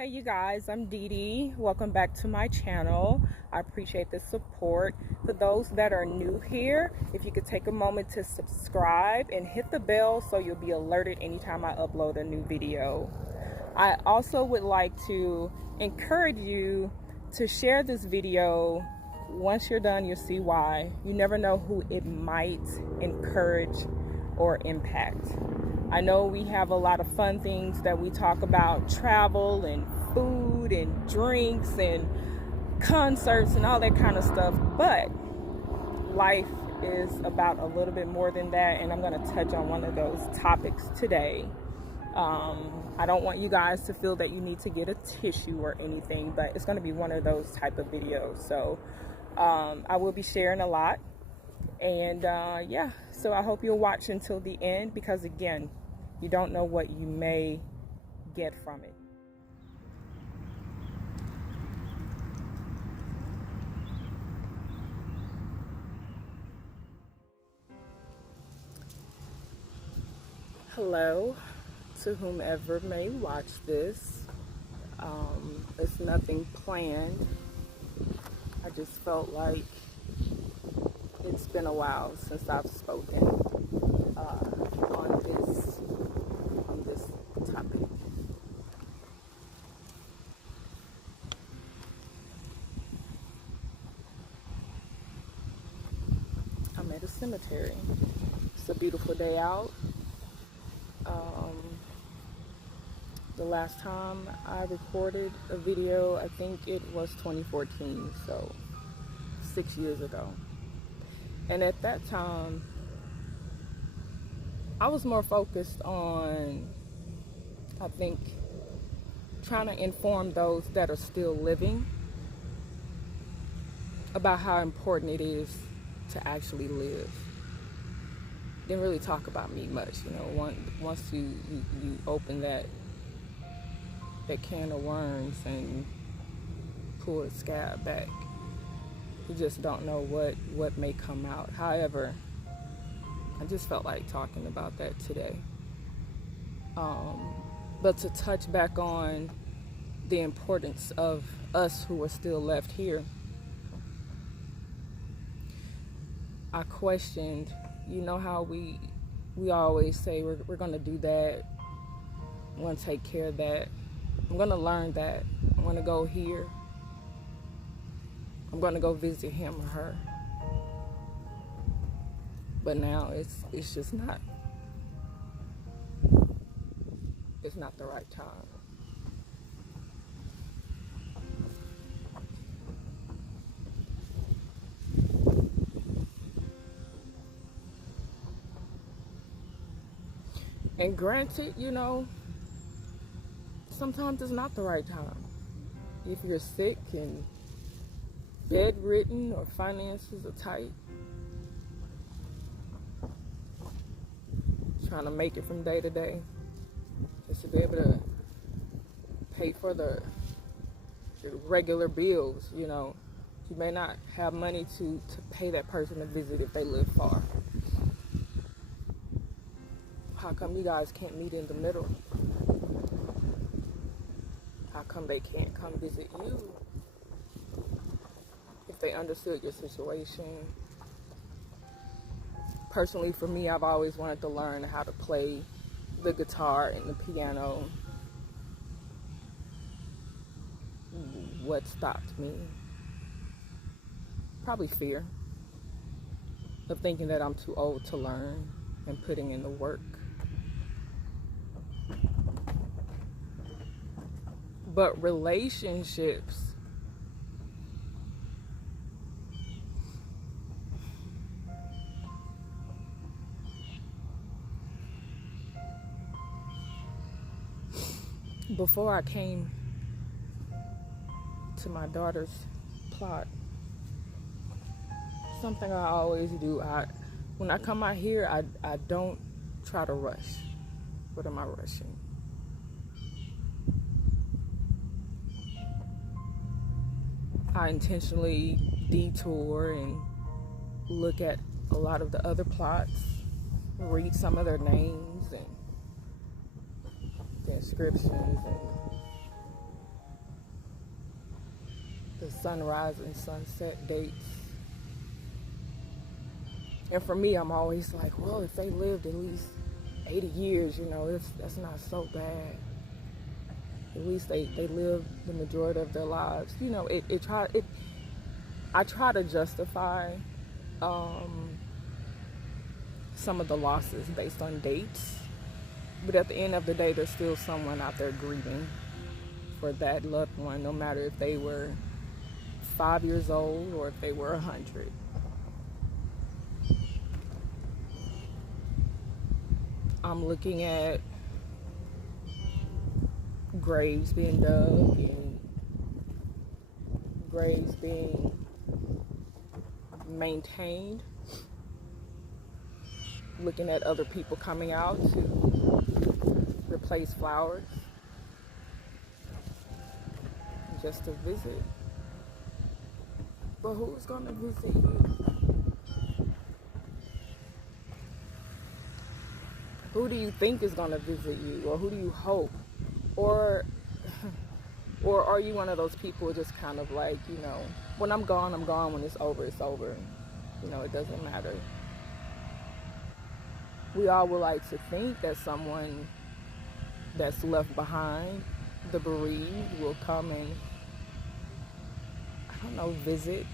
Hey you guys, I'm Dee. Welcome back to my channel. I appreciate the support. For those that are new here, if you could take a moment to subscribe and hit the bell so you'll be alerted anytime I upload a new video. I also would like to encourage you to share this video. Once you're done, you'll see why. You never know who it might encourage or impact. I know we have a lot of fun things that we talk about, travel and food and drinks and concerts and all that kind of stuff, but life is about a little bit more than that, and I'm going to touch on one of those topics today. I don't want you guys to feel that you need to get a tissue or anything, but it's going to be one of those type of videos. So I will be sharing a lot, and yeah, so I hope you'll watch until the end, because again, you don't know what you may get from it. Hello to whomever may watch this. It's nothing planned. I just felt like it's been a while since I've spoken on this topic. I'm at a cemetery. It's a beautiful day out. The last time I recorded a video, I think it was 2014, so 6 years ago. And at that time, I was more focused on, I think, trying to inform those that are still living about how important it is to actually live. Didn't really talk about me much, you know. Once you open that can of worms and pull the scab back, you just don't know what may come out. However, I just felt like talking about that today. But to touch back on the importance of us who are still left here, I questioned, you know how we always say we're going to do that, I'm going to take care of that, I'm going to learn that, I'm going to go here, I'm going to go visit him or her. But now it's just not, it's not the right time. And granted, you know, sometimes it's not the right time. If you're sick and bedridden or finances are tight, trying to make it from day to day, just to be able to pay for your regular bills, you know. You may not have money to pay that person a visit if they live far. How come you guys can't meet in the middle? How come they can't come visit you if they understood your situation? Personally, for me, I've always wanted to learn how to play the guitar and the piano. What stopped me? Probably fear of thinking that I'm too old to learn and putting in the work. But relationships, before I came to my daughter's plot, something I always do, when I come out here, I don't try to rush. What am I rushing? I intentionally detour and look at a lot of the other plots, read some of their names and the inscriptions, and the sunrise and sunset dates. And for me, I'm always like, well, if they lived at least 80 years, that's not so bad. At least they lived the majority of their lives. I try to justify some of the losses based on dates. But at the end of the day, there's still someone out there grieving for that loved one, no matter if they were 5 years old or if they were 100. I'm looking at graves being dug and graves being maintained. Looking at other people coming out to replace flowers just to visit. But who's gonna visit you? Who do you think is gonna visit you, or who do you hope? Or are you one of those people just kind of like, when I'm gone, I'm gone. When it's over, it's over. It doesn't matter. We all would like to think that someone that's left behind, the bereaved, will come and, visit.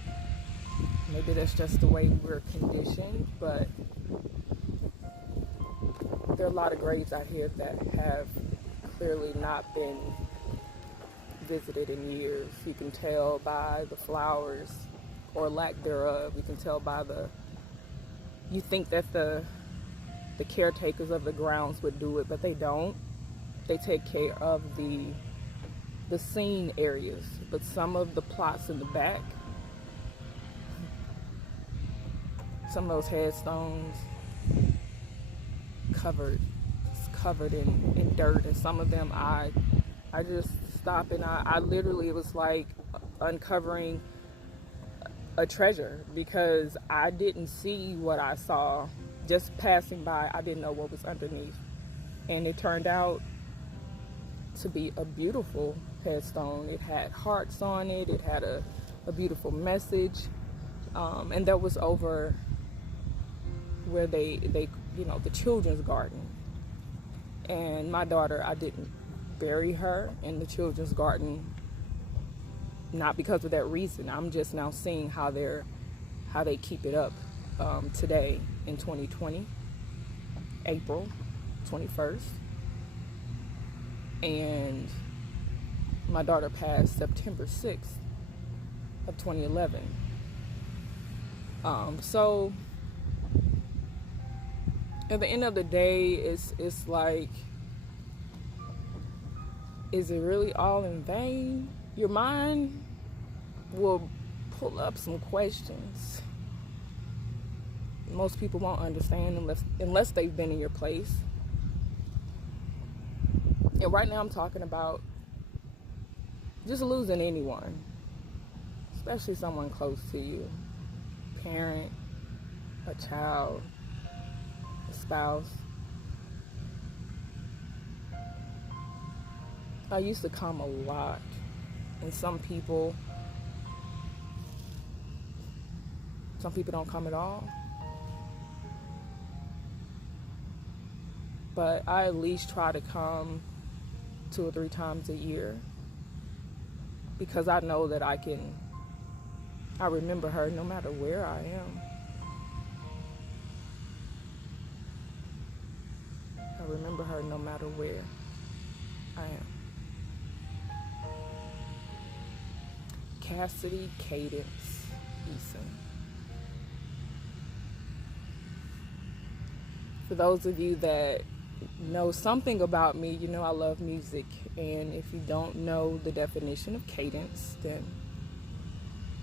Maybe that's just the way we're conditioned, but there are a lot of graves out here that have clearly not been visited in years. You can tell by the flowers or lack thereof. You can tell by you think that the caretakers of the grounds would do it, but they don't. They take care of the scene areas, but some of the plots in the back, some of those headstones covered in dirt, and some of them I just stopped and I literally, it was like uncovering a treasure, because I didn't see what I saw just passing by. I didn't know what was underneath, and it turned out to be a beautiful headstone. It had hearts on it. It had a beautiful message, and that was over where they the children's garden. And my daughter, I didn't bury her in the children's garden, not because of that reason. I'm just now seeing how they keep it up today in 2020, April 21st. And my daughter passed September 6th of 2011. So at the end of the day, it's like, is it really all in vain? Your mind will pull up some questions. Most people won't understand unless they've been in your place. And right now I'm talking about just losing anyone, especially someone close to you, parent, a child, a spouse. I used to come a lot, and some people don't come at all. But I at least try to come 2 or 3 times a year, because I know that I remember her no matter where I am. I remember her no matter where I am. Kassidy, Cadence, Eason. For those of you that know something about me, I love music. And if you don't know the definition of cadence, then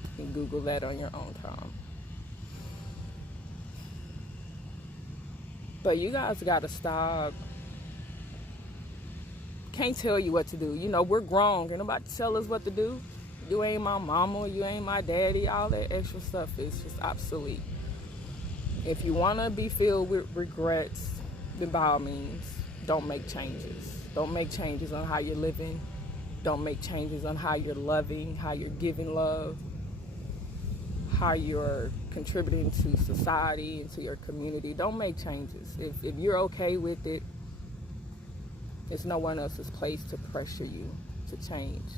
you can Google that on your own time. But you guys got to stop. Can't tell you what to do. We're grown. Ain't nobody tell us what to do. You ain't my mama. You ain't my daddy. All that extra stuff is just obsolete. If you want to be filled with regrets, then by all means, don't make changes. Don't make changes on how you're living. don't make changes on how you're loving, how you're giving love, how you're contributing to society and to your community, don't make changes. If you're okay with it, it's no one else's place to pressure you to change.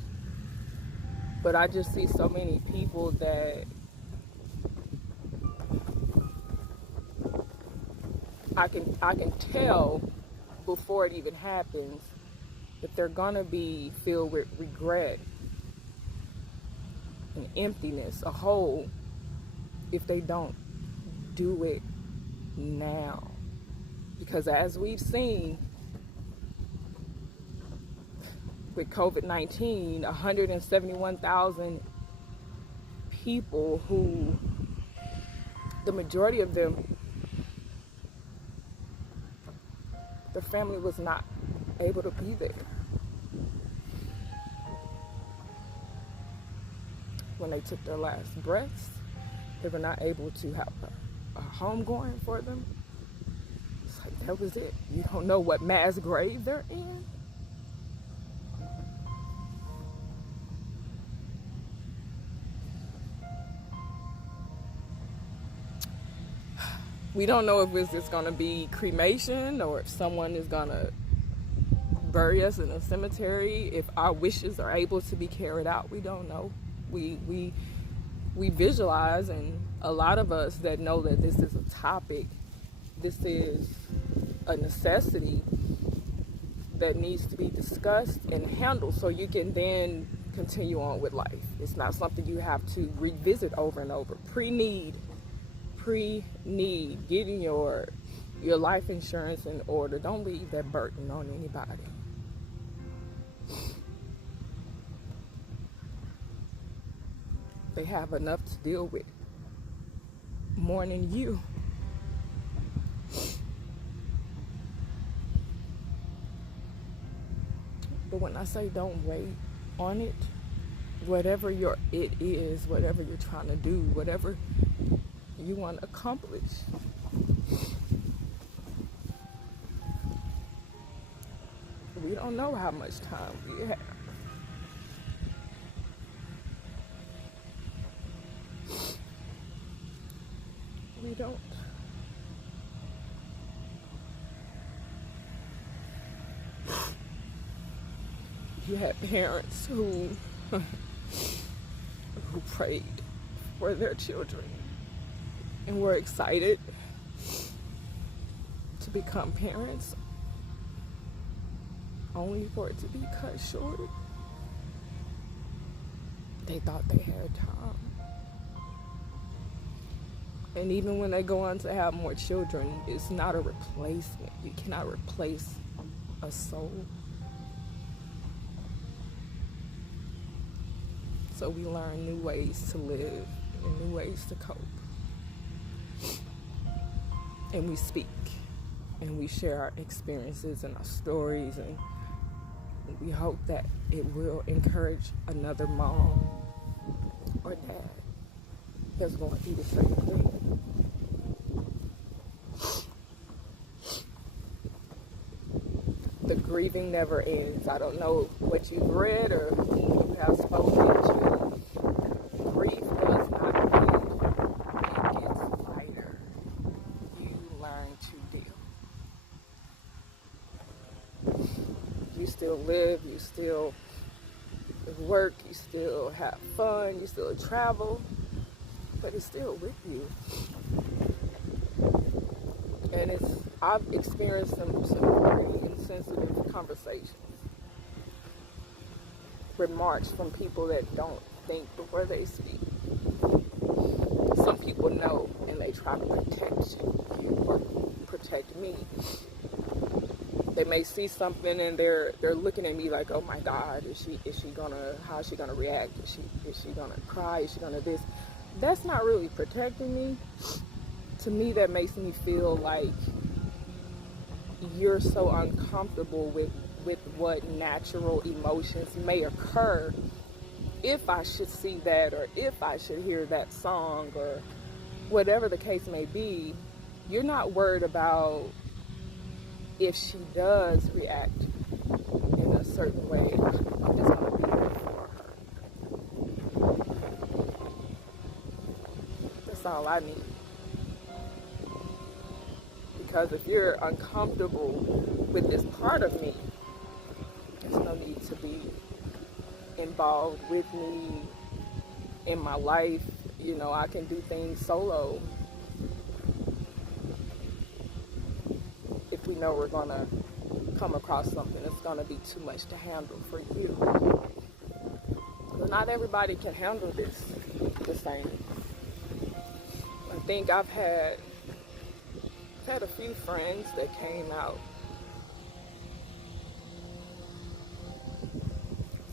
But I just see so many people that I can tell before it even happens that they're gonna be filled with regret and emptiness, a hole, if they don't do it now. Because as we've seen with COVID-19, 171,000 people who, the majority of them, their family was not able to be there. When they took their last breaths, they were not able to have a home going for them. It's like, that was it. You don't know what mass grave they're in. We don't know if it's just going to be cremation or if someone is going to bury us in a cemetery, if our wishes are able to be carried out. We don't know. We visualize, and a lot of us that know that this is a topic, this is a necessity that needs to be discussed and handled so you can then continue on with life. It's not something you have to revisit over and over. Pre-need, getting your life insurance in order. Don't leave that burden on anybody. They have enough to deal with, more than you. But when I say don't wait on it, whatever it is, whatever you're trying to do, whatever you want to accomplish, we don't know how much time we have. We don't. You had parents who prayed for their children and were excited to become parents, only for it to be cut short. They thought they had time. And even when they go on to have more children, it's not a replacement. You cannot replace a soul. So we learn new ways to live and new ways to cope. And we speak and we share our experiences and our stories, and we hope that it will encourage another mom or dad that's going through the same thing. The grieving never ends. I don't know what you've read or who you have spoken to. Grief does not end. It gets lighter. You learn to deal. You still live, you still work, you still have fun, you still travel, but it's still with you. And I've experienced some very insensitive conversations, remarks from people that don't think before they speak. Some people know and they try to protect you or protect me. They may see something and they're looking at me like, oh my God, how is she gonna react? Is she gonna cry? Is she gonna this? That's not really protecting me. To me, that makes me feel like you're so uncomfortable with what natural emotions may occur if I should see that, or if I should hear that song, or whatever the case may be. You're not worried about if she does react in a certain way. I'm just going to be That's all I need. Because if you're uncomfortable with this part of me, there's no need to be involved with me in my life. You know, I can do things solo if we know we're gonna come across something that's gonna be too much to handle for you. But not everybody can handle this the same. I think I've had a few friends that came out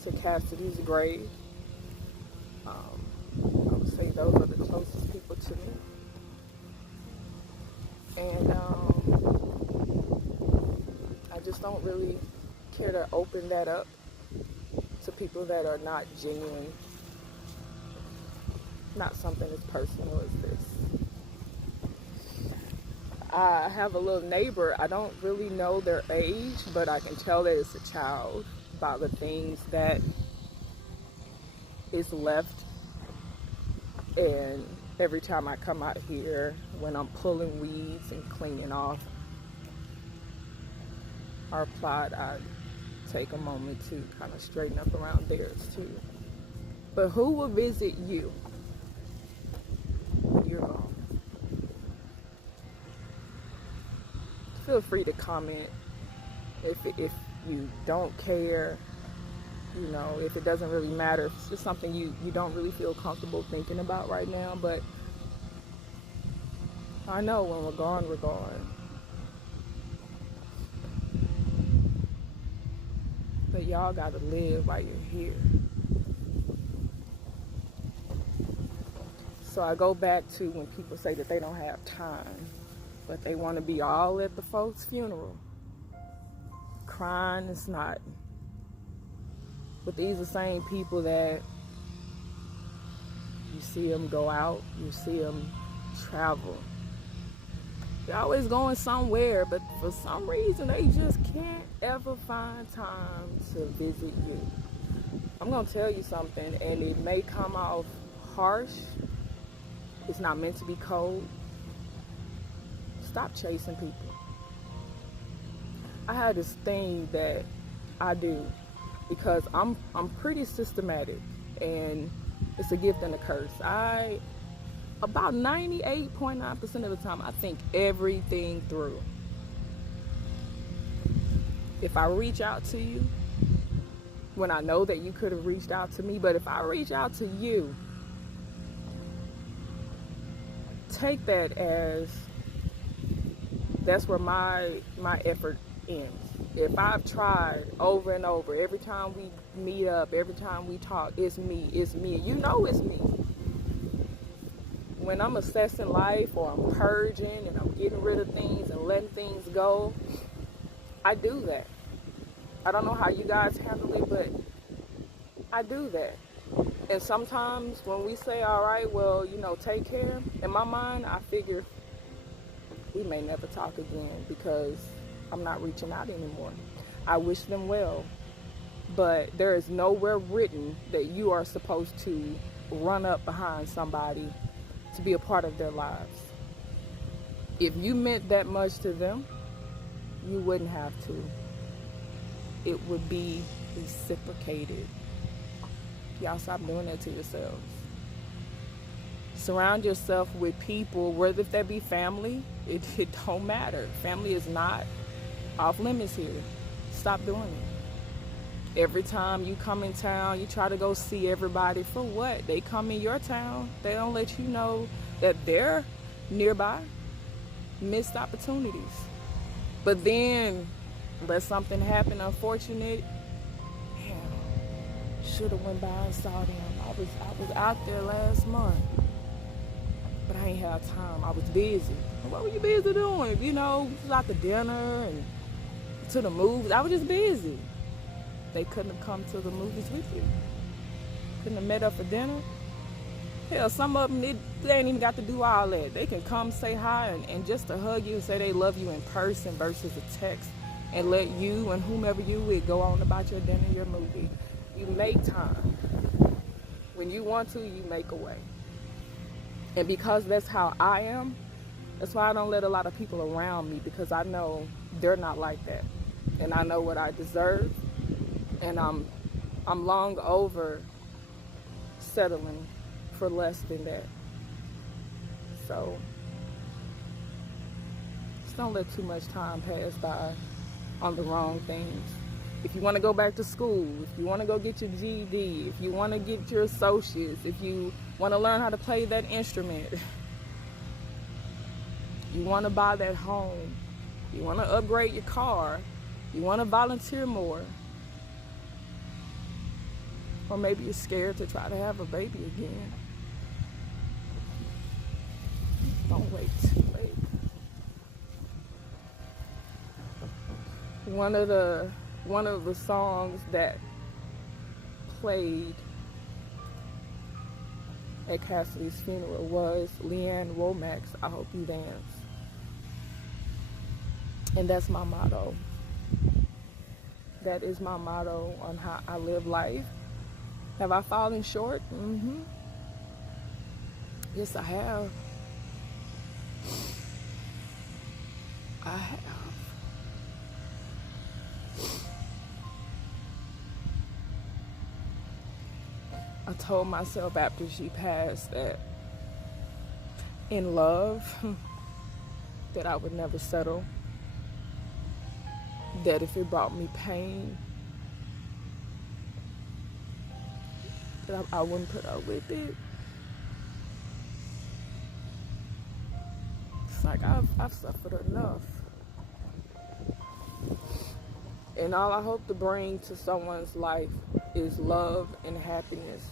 to Kassidy's grave. I would say those are the closest people to me. And I just don't really care to open that up to people that are not genuine. Not something as personal as this. I have a little neighbor. I don't really know their age, but I can tell that it's a child by the things that is left. And every time I come out here, when I'm pulling weeds and cleaning off our plot, I take a moment to kind of straighten up around theirs too. But who will visit you when you're gone? Feel free to comment if you don't care, you know, if it doesn't really matter, if it's just something you don't really feel comfortable thinking about right now. But I know when we're gone, we're gone. But y'all gotta live while you're here. So I go back to when people say that they don't have time, but they want to be all at the folks' funeral, crying and snotting. But these are the same people that you see them go out, you see them travel. They're always going somewhere, but for some reason they just can't ever find time to visit you. I'm gonna tell you something, and it may come off harsh. It's not meant to be cold. Stop chasing people. I have this thing that I do because I'm pretty systematic, and it's a gift and a curse. About 98.9% of the time, I think everything through. If I reach out to you, when I know that you could have reached out to me, but if I reach out to you, take that as that's where my effort ends. If I've tried over and over, every time we meet up, every time we talk, it's me, you know it's me. When I'm assessing life, or I'm purging and I'm getting rid of things and letting things go, I do that. I don't know how you guys handle it, but I do that. And sometimes when we say, all right, well, you know, take care, in my mind, I figure we may never talk again because I'm not reaching out anymore. I wish them well, but there is nowhere written that you are supposed to run up behind somebody to be a part of their lives. If you meant that much to them, you wouldn't have to. It would be reciprocated. Y'all stop doing that to yourselves. Surround yourself with people, whether if that be family, it don't matter. Family is not off limits here. Stop doing it. Every time you come in town, you try to go see everybody. For what? They come in your town. They don't let you know that they're nearby. Missed opportunities. But then, let something happen unfortunate. Damn, should have went by and saw them. I was out there last month, but I ain't had time. I was busy. What were you busy doing? You know, we was out to dinner and to the movies. I was just busy. They couldn't have come to the movies with you. Couldn't have met up for dinner. Hell, some of them, they ain't even got to do all that. They can come say hi and just to hug you and say they love you in person versus a text, and let you and whomever you with go on about your dinner, your movie. You make time. When you want to, you make a way. And because that's how I am, that's why I don't let a lot of people around me, because I know they're not like that. And I know what I deserve. And I'm long over settling for less than that. So just don't let too much time pass by on the wrong things. If you want to go back to school, if you want to go get your GED, if you want to get your associates, if you want to learn how to play that instrument, you want to buy that home, you want to upgrade your car, you want to volunteer more, or maybe you're scared to try to have a baby again, don't wait too late. One of the songs that played at Kassidy's funeral was LeAnn Womack's "I Hope You Dance." And that's my motto. That is my motto on how I live life. Have I fallen short? Yes, I have. I have. I told myself after she passed that in love, that I would never settle. That if it brought me pain, that I wouldn't put up with it. It's like I've suffered enough. And all I hope to bring to someone's life is love and happiness.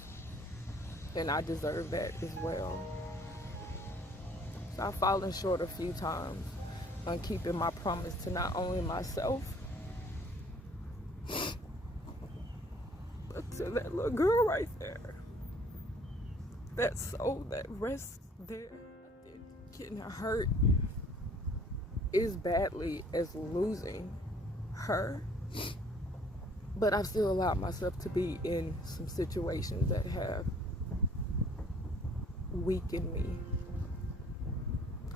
And I deserve that as well. So I've fallen short a few times on keeping my promise to not only myself, but to that little girl right there. That soul that rests there. Getting hurt as badly as losing her. But I've still allowed myself to be in some situations that have weakened me.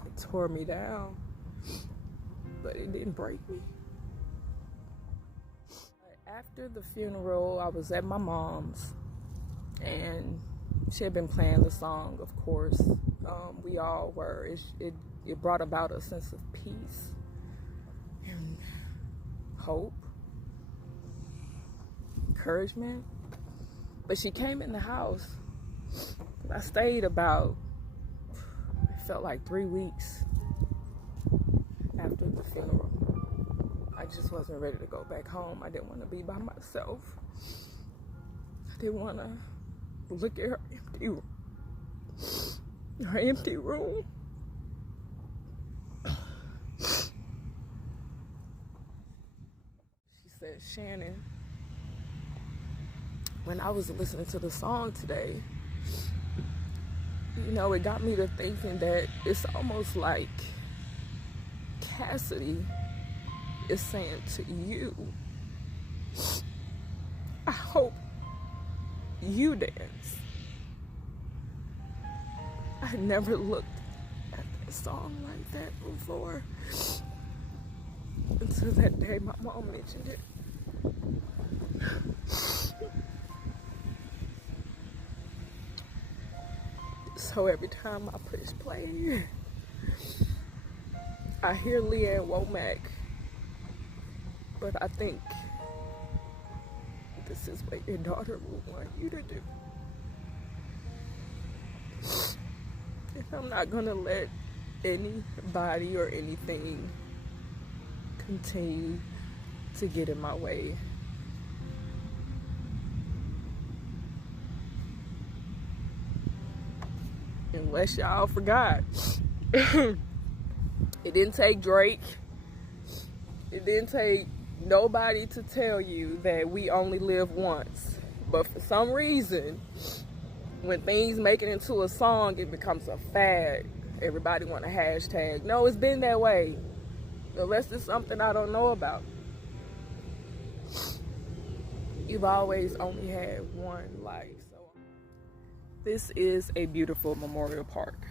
It tore me down, but it didn't break me. After the funeral, I was at my mom's, and she had been playing the song, of course. We all were. It brought about a sense of peace and hope, encouragement. But she came in the house. I stayed about, it felt like 3 weeks after the funeral. I just wasn't ready to go back home. I didn't want to be by myself. I didn't want to look at her empty room. She said, "Shannon, when I was listening to the song today, you know, it got me to thinking that it's almost like Kassidy is saying to you, I hope you dance." I never looked at that song like that before until that day my mom mentioned it. So every time I push play, I hear LeAnn Womack, but I think this is what your daughter would want you to do. And I'm not gonna let anybody or anything continue to get in my way. Unless y'all forgot, it didn't take Drake, it didn't take nobody to tell you that we only live once. But for some reason, when things make it into a song, it becomes a fad. Everybody want a hashtag. No, it's been that way. Unless it's something I don't know about. You've always only had one life. So This is a beautiful memorial park.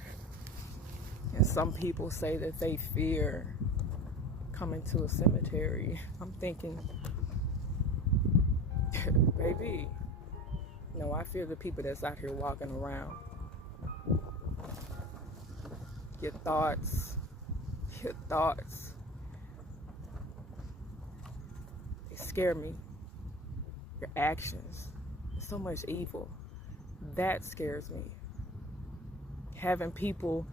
And some people say that they fear coming to a cemetery. I'm thinking, baby, no, I fear the people that's out here walking around. Your thoughts, they scare me. Your actions, so much evil, that scares me. Having people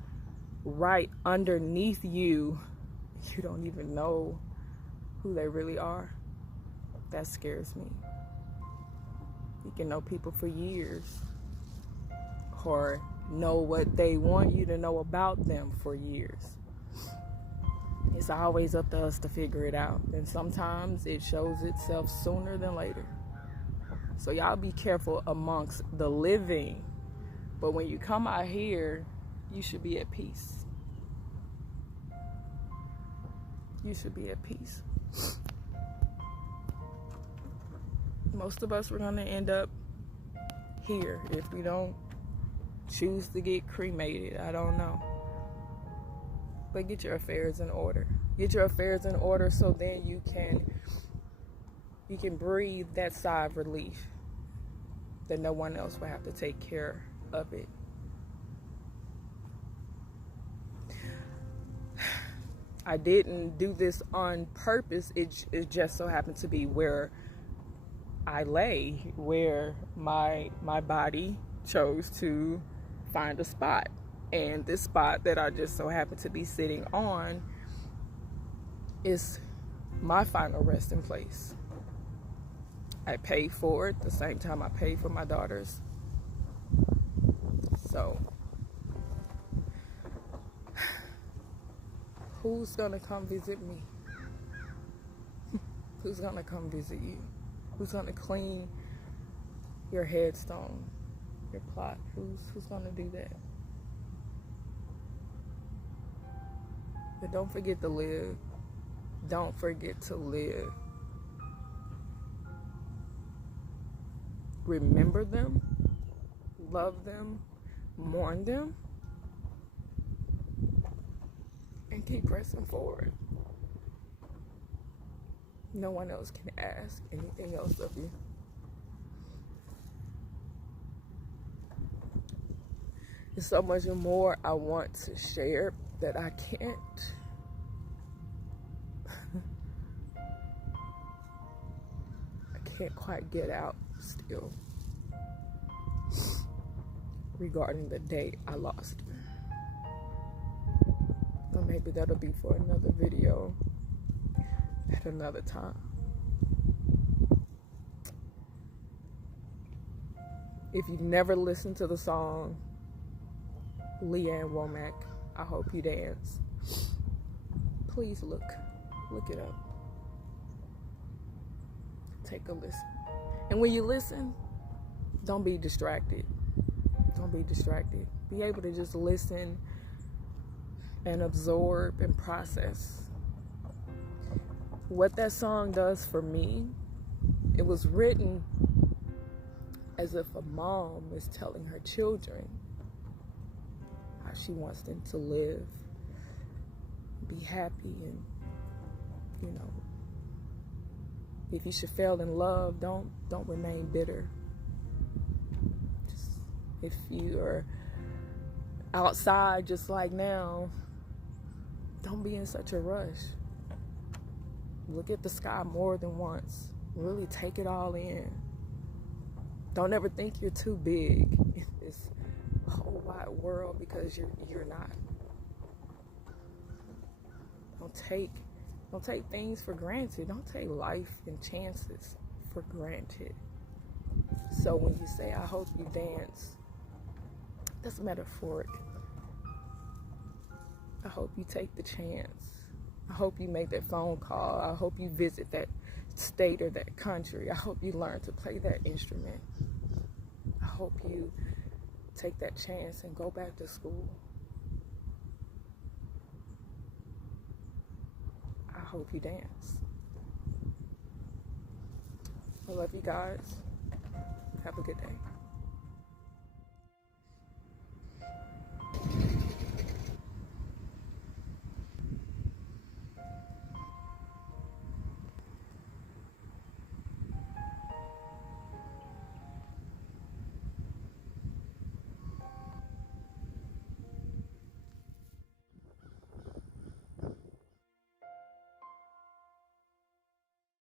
right underneath you, you don't even know who they really are, that scares me. You can know people for years or know what they want you to know about them for years. It's always up to us to figure it out, and sometimes it shows itself sooner than later. So y'all be careful amongst the living, but when you come out here, you should be at peace. You should be at peace. Most of us, we're gonna end up here if we don't choose to get cremated. I don't know. But get your affairs in order. Get your affairs in order so then you can breathe that sigh of relief that no one else will have to take care of it. I didn't do this on purpose. It just so happened to be where I lay, where my body chose to find a spot. And this spot that I just so happen to be sitting on is my final resting place. I paid for it the same time I paid for my daughters. So, who's gonna come visit me? Who's gonna come visit you? Who's gonna clean your headstone, your plot? Who's gonna do that? But don't forget to live. Don't forget to live. Remember them, love them, mourn them, and keep pressing forward. No one else can ask anything else of you. There's so much more I want to share that I can't. I can't quite get out still regarding the day I lost. Or maybe that'll be for another video at another time. If you've never listened to the song LeAnn Womack, I Hope You Dance, please look it up. Take a listen. And when you listen, don't be distracted. Don't be distracted. Be able to just listen and absorb and process. What that song does for me, it was written as if a mom is telling her children how she wants them to live, be happy, and, you know, if you should fail in love, don't remain bitter. Just, if you are outside just like now, don't be in such a rush. Look at the sky more than once. Really take it all in. Don't ever think you're too big in this whole wide world, because you're not. Don't take things for granted. Don't take life and chances for granted. So when you say, I hope you dance, that's metaphoric. I hope you take the chance. I hope you make that phone call. I hope you visit that state or that country. I hope you learn to play that instrument. I hope you take that chance and go back to school. I hope you dance. I love you guys. Have a good day.